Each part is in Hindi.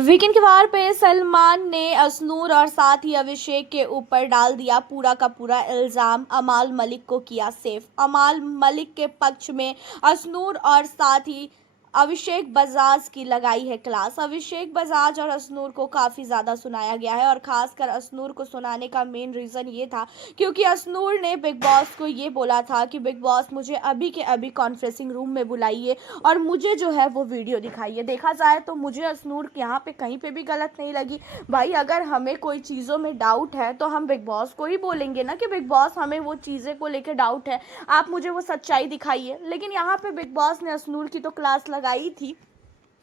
वीकेंड के वार पे सलमान ने अशनूर और साथ ही अभिषेक के ऊपर डाल दिया पूरा का पूरा इल्जाम। अमाल मलिक को किया सेफ। अमाल मलिक के पक्ष में अशनूर और साथ ही अभिषेक बजाज की लगाई है क्लास। अभिषेक बजाज और अशनूर को काफ़ी ज़्यादा सुनाया गया है और ख़ासकर अशनूर को सुनाने का मेन रीज़न ये था क्योंकि अशनूर ने बिग बॉस को ये बोला था कि बिग बॉस मुझे अभी के अभी कॉन्फ्रेंसिंग रूम में बुलाइए और मुझे जो है वो वीडियो दिखाइए। देखा जाए तो मुझे अशनूर यहाँ पे कहीं पे भी गलत नहीं लगी। भाई अगर हमें कोई चीज़ों में डाउट है तो हम बिग बॉस को ही बोलेंगे ना कि बिग बॉस हमें वो चीज़ें को लेकर डाउट है, आप मुझे वो सच्चाई दिखाइए। लेकिन यहाँ पे बिग बॉस ने अशनूर की तो क्लास लगाई थी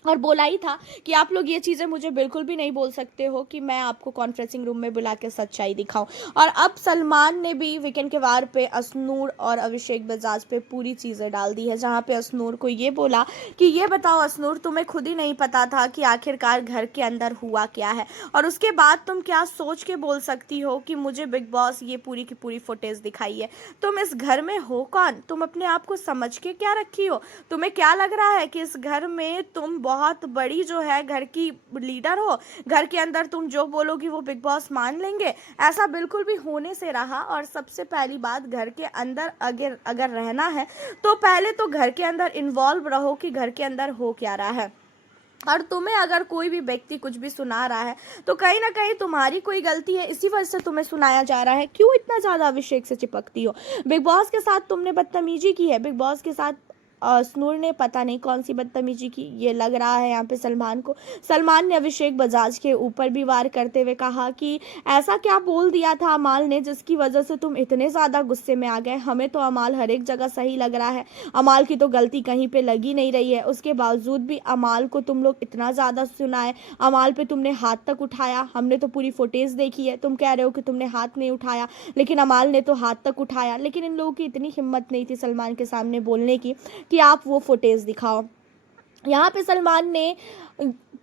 और बोला ही था कि आप लोग ये चीज़ें मुझे बिल्कुल भी नहीं बोल सकते हो कि मैं आपको कॉन्फ्रेंसिंग रूम में बुला के सच्चाई दिखाऊं। और अब सलमान ने भी वीकेंड के वार पे अशनूर और अभिषेक बजाज पे पूरी चीज़ें डाल दी है, जहां पे अशनूर को ये बोला कि ये बताओ अशनूर, तुम्हें खुद ही नहीं पता था कि आखिरकार घर के अंदर हुआ क्या है, और उसके बाद तुम क्या सोच के बोल सकती हो कि मुझे बिग बॉस ये पूरी की पूरी फुटेज दिखाई है। तुम इस घर में हो कौन? तुम अपने आप को समझ के क्या रखी हो? तुम्हें क्या लग रहा है कि इस घर में तुम बहुत बड़ी जो है घर की लीडर हो? घर के अंदर तुम जो बोलोगी वो बिग बॉस मान लेंगे? ऐसा बिल्कुल भी होने से रहा। और सबसे पहली बात, घर के अंदर अगर रहना है तो पहले तो घर के अंदर इन्वॉल्व रहो कि घर के अंदर हो क्या रहा है। और तुम्हें अगर कोई भी व्यक्ति कुछ भी सुना रहा है तो कहीं ना कहीं तुम्हारी कोई गलती है, इसी वजह से तुम्हें सुनाया जा रहा है। क्यों इतना ज़्यादा अभिषेक से चिपकती हो? बिग बॉस के साथ तुमने बदतमीजी की है। बिग बॉस के साथ अशनूर ने पता नहीं कौन सी बदतमीजी की, ये लग रहा है यहाँ पे सलमान को। सलमान ने अभिषेक बजाज के ऊपर भी वार करते हुए कहा कि ऐसा क्या बोल दिया था अमाल ने जिसकी वजह से तुम इतने ज़्यादा गुस्से में आ गए? हमें तो अमाल हर एक जगह सही लग रहा है, अमाल की तो गलती कहीं पे लगी नहीं रही है। उसके बावजूद भी अमाल को तुम लोग इतना ज़्यादा सुनाए, अमाल पे तुमने हाथ तक उठाया। हमने तो पूरी फुटेज देखी है, तुम कह रहे हो कि तुमने हाथ नहीं उठाया, लेकिन अमाल ने तो हाथ तक उठाया। लेकिन इन लोगों की इतनी हिम्मत नहीं थी सलमान के सामने बोलने की कि आप वो फुटेज दिखाओ। यहाँ पे सलमान ने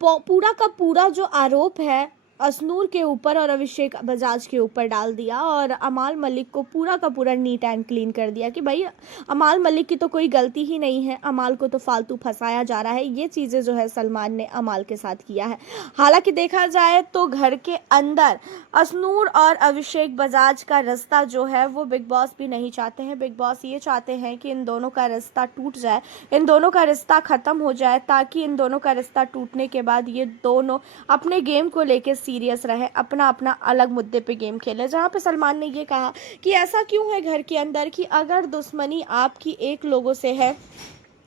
पूरा का पूरा जो आरोप है अशनूर के ऊपर और अभिषेक बजाज के ऊपर डाल दिया और अमाल मलिक को पूरा का पूरा नीट एंड क्लीन कर दिया कि भाई अमाल मलिक की तो कोई गलती ही नहीं है, अमाल को तो फालतू फंसाया जा रहा है। ये चीज़ें जो है सलमान ने अमाल के साथ किया है। हालांकि देखा जाए तो घर के अंदर अशनूर और अभिषेक बजाज का रिश्ता जो है वो बिग बॉस भी नहीं चाहते हैं। बिग बॉस ये चाहते हैं कि इन दोनों का रिश्ता टूट जाए, इन दोनों का रिश्ता ख़त्म हो जाए, ताकि इन दोनों का रिश्ता टूटने के बाद ये दोनों अपने गेम को लेकर सीरियस रहे, अपना अपना अलग मुद्दे पे गेम खेले। जहाँ पे सलमान ने ये कहा कि ऐसा क्यों है घर के अंदर कि अगर दुश्मनी आपकी एक लोगों से है,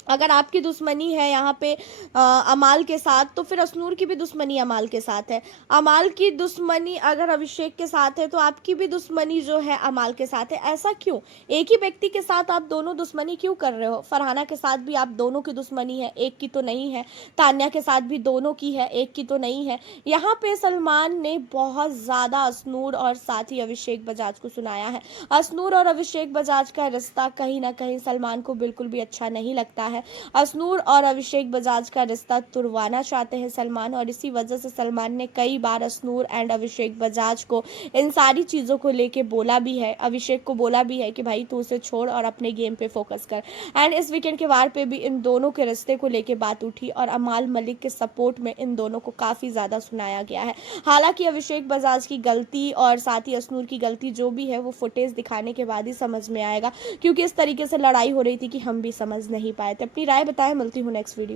अगर आपकी दुश्मनी है यहाँ पे अमाल के साथ, तो फिर अशनूर की भी दुश्मनी अमाल के साथ है। अमाल की दुश्मनी अगर अभिषेक के साथ है तो आपकी भी दुश्मनी जो है अमाल के साथ है। ऐसा क्यों? एक ही व्यक्ति के साथ आप दोनों दुश्मनी क्यों कर रहे हो? फरहाना के साथ भी आप दोनों की दुश्मनी है, एक की तो नहीं है। तान्या के साथ भी दोनों की है, एक की तो नहीं है। यहाँ पे सलमान ने बहुत ज़्यादा अशनूर और साथ ही अभिषेक बजाज को सुनाया है। अशनूर और अभिषेक बजाज का रिश्ता कहीं ना कहीं सलमान को बिल्कुल भी अच्छा नहीं लगता है। अशनूर और अभिषेक बजाज का रिश्ता तुड़वाना चाहते हैं सलमान, और इसी वजह से सलमान ने कई बार अशनूर एंड अभिषेक बजाज को इन सारी चीज़ों को लेके बोला भी है। अभिषेक को बोला भी है कि भाई तू उसे छोड़ और अपने गेम पे फोकस कर। एंड इस वीकेंड के वार पे भी इन दोनों के रिश्ते को लेके बात उठी और अमाल मलिक के सपोर्ट में इन दोनों को काफ़ी ज़्यादा सुनाया गया है। हालांकि अभिषेक बजाज की गलती और साथ ही अशनूर की गलती जो भी है वो फुटेज दिखाने के बाद ही समझ में आएगा, क्योंकि इस तरीके से लड़ाई हो रही थी कि हम भी समझ नहीं पाए थे। अपनी राय बताएं, मिलती हूँ नेक्स्ट वीडियो।